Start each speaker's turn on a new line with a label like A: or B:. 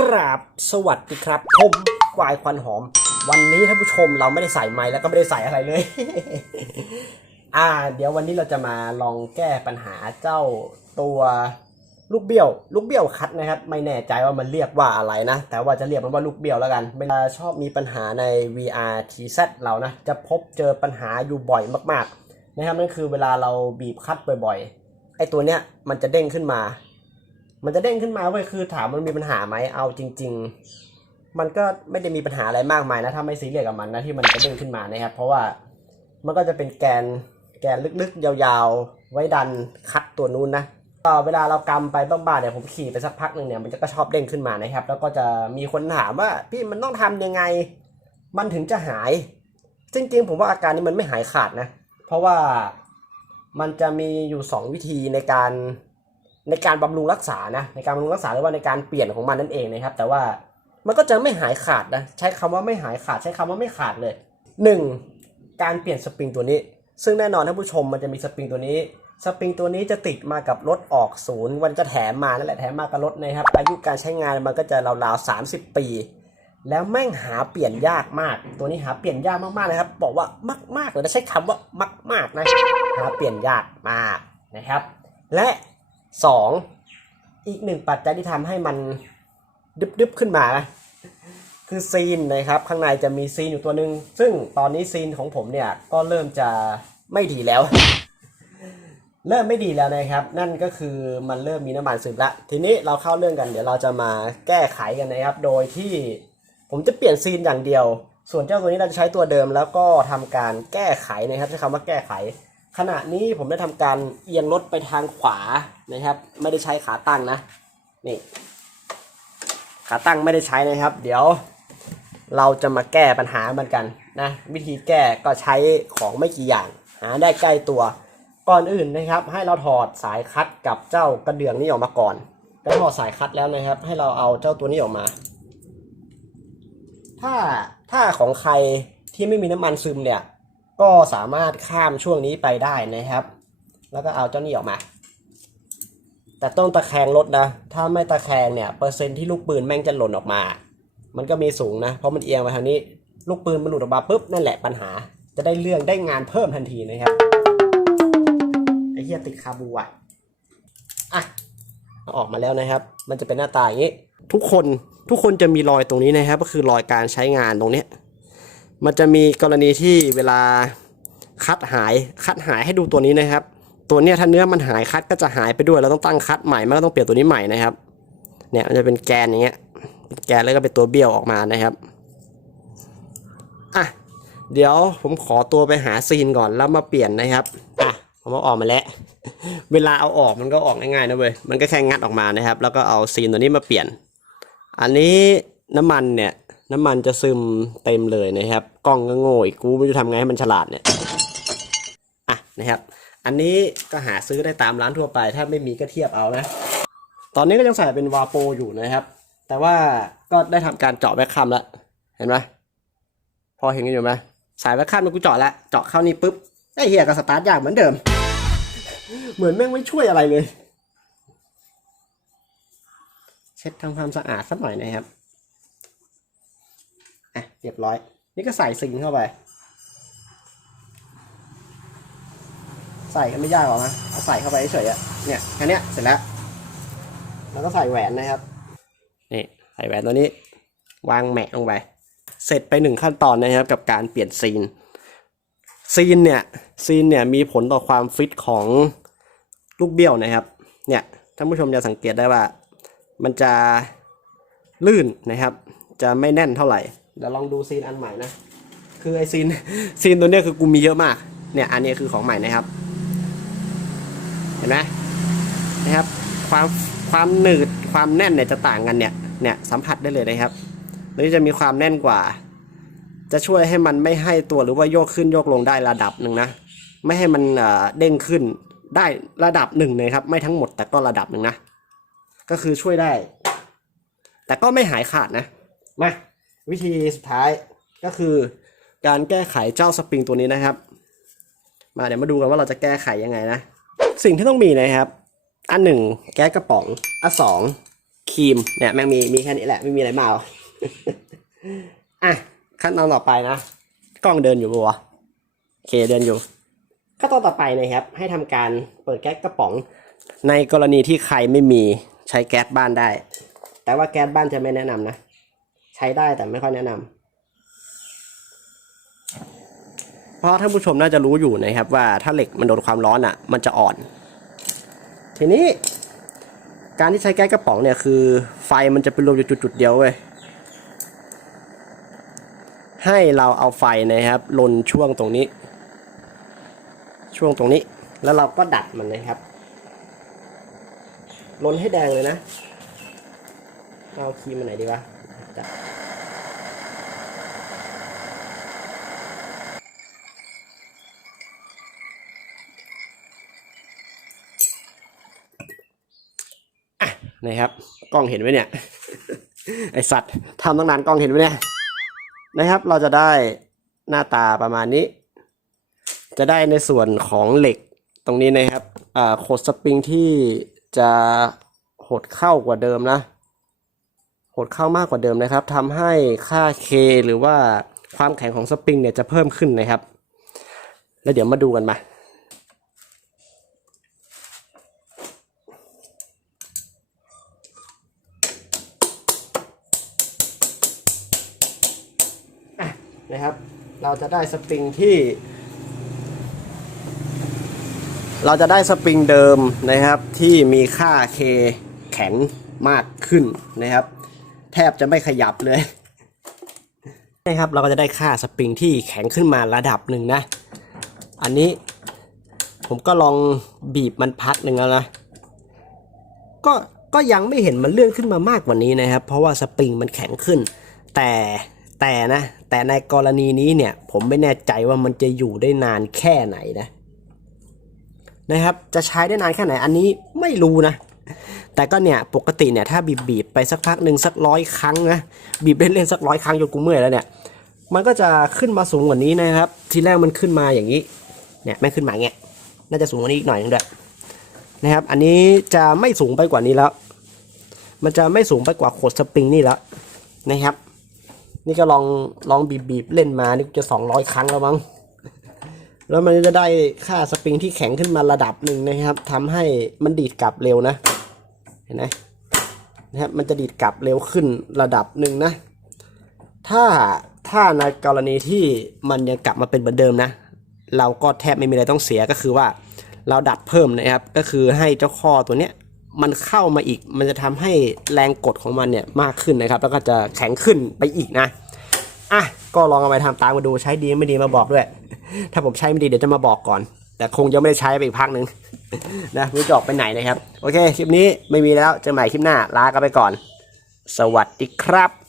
A: กราบสวัสดีครับผมควายควันหอม วันนี้ท่านผู้ชมเราไม่ได้ใส่ไม้แล้วก็ไม่ได้ใส่อะไรเลย อ่า เดี๋ยววันนี้เราจะมาลองแก้ปัญหาเจ้าตัวลูกเบี้ยว ลูกเบี้ยวคัดนะครับ ไม่แน่ใจว่ามันเรียกว่าอะไรนะ แต่ว่าจะเรียกมันว่าลูกเบี้ยวแล้วกันเวลาชอบมีปัญหาใน VR TZ เรานะ จะพบเจอปัญหาอยู่บ่อยมากๆนะครับนั่นคือเวลาเราบีบคัดบ่อยๆไอ้ตัวเนี้ยมันจะเด้งขึ้นมา มันจะเด้งขึ้นมาเว้ยคือถามมันมีปัญหาไหมเอาจริง ๆ มันก็ไม่ได้มีปัญหาอะไรมากมายนะถ้าไม่ซีเรียสกับมันนะที่มันจะเด้งขึ้นมานะครับ เพราะว่ามันก็จะเป็นแกนแกนลึกๆ ยาวๆ ไว้ดันคัดตัวนู้นนะก็เวลาเรากำไปบ้างๆเนี่ยผมขี่ไปสักพักหนึ่งเนี่ยมันจะก็ชอบเด้งขึ้นมานะครับ แล้วก็จะมีคนถามว่าพี่มันต้องทำยังไง มันถึงจะหายจริงๆผมว่าอาการนี้มันไม่หายขาดนะ เพราะว่ามันจะมีอยู่สองวิธีในการ ในการบำรุงรักษานะในการบำรุงรักษาหรือว่าในการเปลี่ยนของมันนั่นเองนะครับ แต่ว่ามันก็จะไม่หายขาดนะใช้คำว่าไม่หายขาดใช้คำว่าไม่ขาดเลยหนึ่งการเปลี่ยนสปริงตัวนี้ ซึ่งแน่นอนท่านผู้ชมมันจะมีสปริงตัวนี้สปริงตัวนี้จะติดมากับรถออกศูนย์มันก็แถมมานั่นแหละแถมมากับรถนะครับ อายุการใช้งานมันก็จะราวๆ30 ปี แล้วแม่งหาเปลี่ยนยากมาก ตัวนี้หาเปลี่ยนยากมากๆนะครับ บอกว่ามากๆเลยนะใช้คำว่ามากๆนะหาเปลี่ยนยากมากนะครับ และ สองอีกหนึ่งปัจจัยที่ทำให้มันดึบๆขึ้นมาคือซีนนะครับข้างในจะมีซีนอยู่ตัวหนึ่งซึ่งตอนนี้ซีนของผมเนี่ยก็เริ่มจะไม่ดีแล้ว เริ่มไม่ดีแล้วนะครับ นั่นก็คือมันเริ่มมีน้ำมันซึมละทีนี้เราเข้าเรื่องกันเดี๋ยวเราจะมาแก้ไขกันนะครับ โดยที่ผมจะเปลี่ยนซีนอย่างเดียว ส่วนเจ้าตัวนี้เราจะใช้ตัวเดิมแล้วก็ทำการแก้ไขนะครับใช้คำว่าแก้ไข ขณะนี้ผมได้ทำการเอียงรถไปทางขวานะครับ ไม่ได้ใช้ขาตั้งนะนี่ขาตั้งไม่ได้ใช้นะครับ เดี๋ยวเราจะมาแก้ปัญหามันกันนะวิธีแก้ก็ใช้ของไม่กี่อย่าง หาได้ใกล้ตัวก่อนอื่นนะครับ ให้เราถอดสายคัดกับเจ้ากระเดื่องนี้ออกมาก่อนแล้วถอดสายคัดแล้วนะครับ ให้เราเอาเจ้าตัวนี้ออกมา ถ้าถ้าของใครที่ไม่มีน้ำมันซึมเนี่ย ก็สามารถข้ามช่วงนี้ไปได้นะครับ แล้วก็เอาเจ้านี้ออกมา แต่ต้องตะแคงรถนะ ถ้าไม่ตะแคงเนี่ยเปอร์เซ็นต์ที่ลูกปืนแม่งจะหล่นออกมา มันก็มีสูงนะ เพราะมันเอียงมาทางนี้ ลูกปืนมันหลุดออกมาปุ๊บนั่นแหละปัญหา จะได้เรื่องได้งานเพิ่มทันทีนะครับ ไอ้เหี้ยติดคาบูอะอะออกมาแล้วนะครับ มันจะเป็นหน้าตาอย่างนี้ ทุกคนทุกคนจะมีรอยตรงนี้นะครับ ก็คือรอยการใช้งานตรงเนี้ย มันจะมีกรณีที่เวลาคัดหายคัดหายให้ดูตัวนี้นะครับ ตัวเนี้ยถ้าเนื้อมันหายคัดก็จะหายไปด้วยเราต้องตั้งคัดใหม่มันก็ต้องเปลี่ยนตัวนี้ใหม่นะครับ เนี่ยมันจะเป็นแกนอย่างเงี้ยเป็นแกนแล้วก็เป็นตัวเบี้ยวออกมานะครับอะเดี๋ยวผมขอตัวไปหาซีนก่อนแล้วมาเปลี่ยนนะครับอะผมเอาออกมาแล้ว เวลาเอาออกมันก็ออกง่ายๆนะเว้ยมันก็แค่งัดออกมานะครับ แล้วก็เอาซีนตัวนี้มาเปลี่ยน อันนี้น้ำมันเนี่ย น้ำมันจะซึมเต็มเลยนะครับ กล้องก็โง่อีกกูไม่รู้ทำไงให้มันฉลาดเนี่ย อะนะครับ อันนี้ก็หาซื้อได้ตามร้านทั่วไป ถ้าไม่มีก็เทียบเอานะ ตอนนี้ก็ยังใส่เป็นวาโปอยู่นะครับ แต่ว่าก็ได้ทำการเจาะแบคคัมแล้ว เห็นไหมพอเห็นกันอยู่ไหมสายแบคคัมมันกูเจาะแล้ว เจาะเข้านี่ปุ๊บไอเหี้ยก็สตาร์ทยากเหมือนเดิม เหมือนแม่งไม่ช่วยอะไรเลย เช็ดทำความสะอาดสักหน่อยนะครับ อะเรียบร้อย นี่ก็ใส่ซิงเข้าไป ใส่กันไม่ยากหรอกนะเอาใส่เข้าไปเฉยๆอะเนี่ยแค่เนี้ยเสร็จแล้ว แล้วก็ใส่แหวนนะครับนี่ใส่แหวนตัวนี้ วางแมะลงไป เสร็จไปหนึ่งขั้นตอนนะครับ กับการเปลี่ยนซีน ซีนเนี่ยซีนเนี่ยมีผลต่อความฟิตของลูกเบี้ยวนะครับ เนี่ยท่านผู้ชมจะสังเกตได้ว่า มันจะลื่นนะครับ จะไม่แน่นเท่าไหร่ เดี๋ยวลองดูซีนอันใหม่นะ คือไอซีนซีนตัวเนี้ยคือกูมีเยอะมาก เนี่ยอันนี้คือของใหม่นะครับ เห็นไหมนะครับ ความความหนืดความแน่นเนี่ยจะต่างกันเนี่ย เนี่ยสัมผัสได้เลยนะครับตัวนี้จะมีความแน่นกว่า จะช่วยให้มันไม่ให้ตัวหรือว่าโยกขึ้นโยกลงได้ระดับหนึ่งนะ ไม่ให้มันเด้งขึ้นได้ระดับหนึ่งนะครับ ไม่ทั้งหมดแต่ก็ระดับหนึ่งนะ ก็คือช่วยได้ แต่ก็ไม่หายขาดนะ มา วิธีสุดท้ายก็คือการแก้ไขเจ้าสปริงตัวนี้นะครับ มาเดี๋ยวมาดูกันว่าเราจะแก้ไขยังไงนะ สิ่งที่ต้องมีนะครับ อันหนึ่งแก๊สกระป๋อง อันสองครีมเนี่ยแม่งมีมีแค่นี้แหละไม่มีอะไรมากอกอะขั้นตอนต่อไปนะ กล้องเดินอยู่ปะวโอเคเดินอยู่ขั้นตอนต่อไปนะครับ ให้ทำการเปิดแก๊สกระป๋อง ในกรณีที่ใครไม่มีใช้แก๊สบ้านได้ แต่ว่าแก๊สบ้านจะไม่แนะนำนะ ใช้ได้แต่ไม่ค่อยแนะนำเพราะท่านผู้ชมน่าจะรู้อยู่นะครับว่าถ้าเหล็กมันโดนความร้อนอะ มันจะอ่อน ทีนี้ การที่ใช้แก๊สกระป๋องเนี่ยคือ ไฟมันจะเป็นรวมอยู่จุดๆเดียวเว้ยให้เราเอาไฟนะครับลนช่วงตรงนี้ ช่วงตรงนี้ แล้วเราก็ดัดมันนะครับลนให้แดงเลยนะ เอาครีมมาไหนดีวะจัดอะ นะครับ กล้องเห็นไหมเนี่ย ไอสัตว์ทำตั้งนานกล้องเห็นไหมเนี่ยนะครับ เราจะได้หน้าตาประมาณนี้ จะได้ในส่วนของเหล็กตรงนี้นะครับอ่าโคดสปริงที่จะหดเข้ากว่าเดิมนะหดเข้ามากกว่าเดิมนะครับทำให้ค่า K หรือว่าความแข็งของสปริงเนี่ยจะเพิ่มขึ้นนะครับ แล้วเดี๋ยวมาดูกันมา นะครับ เราจะได้สปริงที่ เราจะได้สปริงเดิมนะครับที่มีค่า K แข็งมากขึ้นนะครับ แทบจะไม่ขยับเลยนะครับเราก็จะได้ค่าสปริงที่แข็งขึ้นมาระดับหนึ่งนะ อันนี้ผมก็ลองบีบมันพักหนึ่งแล้วนะ ก็ก็ยังไม่เห็นมันเลื่อนขึ้นมามากกว่านี้นะครับ เพราะว่าสปริงมันแข็งขึ้น แต่ แต่นะ แต่ในกรณีนี้เนี่ย ผมไม่แน่ใจว่ามันจะอยู่ได้นานแค่ไหนนะ นะครับ จะใช้ได้นานแค่ไหนอันนี้ไม่รู้นะ แต่ก็เนี่ยปกติเนี่ยถ้าบีบบีบไปสักพักหนึ่งสักร้อยครั้งนะบีบเล่นๆสักร้อยครั้งจนกูเมื่อยแล้วเนี่ย มันก็จะขึ้นมาสูงกว่านี้นะครับ ทีแรกมันขึ้นมาอย่างนี้ เนี่ยไม่ขึ้นมาอย่างเงี้ยน่าจะสูงกว่านี้อีกหน่อยนึงด้วยนะครับ อันนี้จะไม่สูงไปกว่านี้แล้ว มันจะไม่สูงไปกว่าโคดสปริงนี่แล้วนะครับ นี่ก็ลองลองบีบบีบเล่นมานี่จะสองร้อยครั้งแล้วมั้งแล้วมันจะได้ค่าสปริงที่แข็งขึ้นมาระดับหนึ่งนะครับทำให้มันดีดกลับเร็วนะ เห็นไหมนะครับมันจะดีดกลับเร็วขึ้นระดับหนึ่งนะ ถ้าถ้าในกรณีที่มันยังกลับมาเป็นเหมือนเดิมนะ เราก็แทบไม่มีอะไรต้องเสียก็คือว่า เราดัดเพิ่มนะครับ ก็คือให้เจ้าข้อตัวเนี้ย มันเข้ามาอีก มันจะทำให้แรงกดของมันเนี่ยมากขึ้นนะครับ แล้วก็จะแข็งขึ้นไปอีกนะ อะ ก็ลองเอาไปทำตามมาดูใช้ดีไม่ดีมาบอกด้วย ถ้าผมใช้ไม่ดีเดี๋ยวจะมาบอกก่อน แต่คงยังไม่ได้ใช้ไปอีกพักหนึ่งนะไม่จออกไปไหนนะครับ โอเค คลิปนี้ไม่มีแล้ว เจอใหม่คลิปหน้า ลากันไปก่อน สวัสดีครับ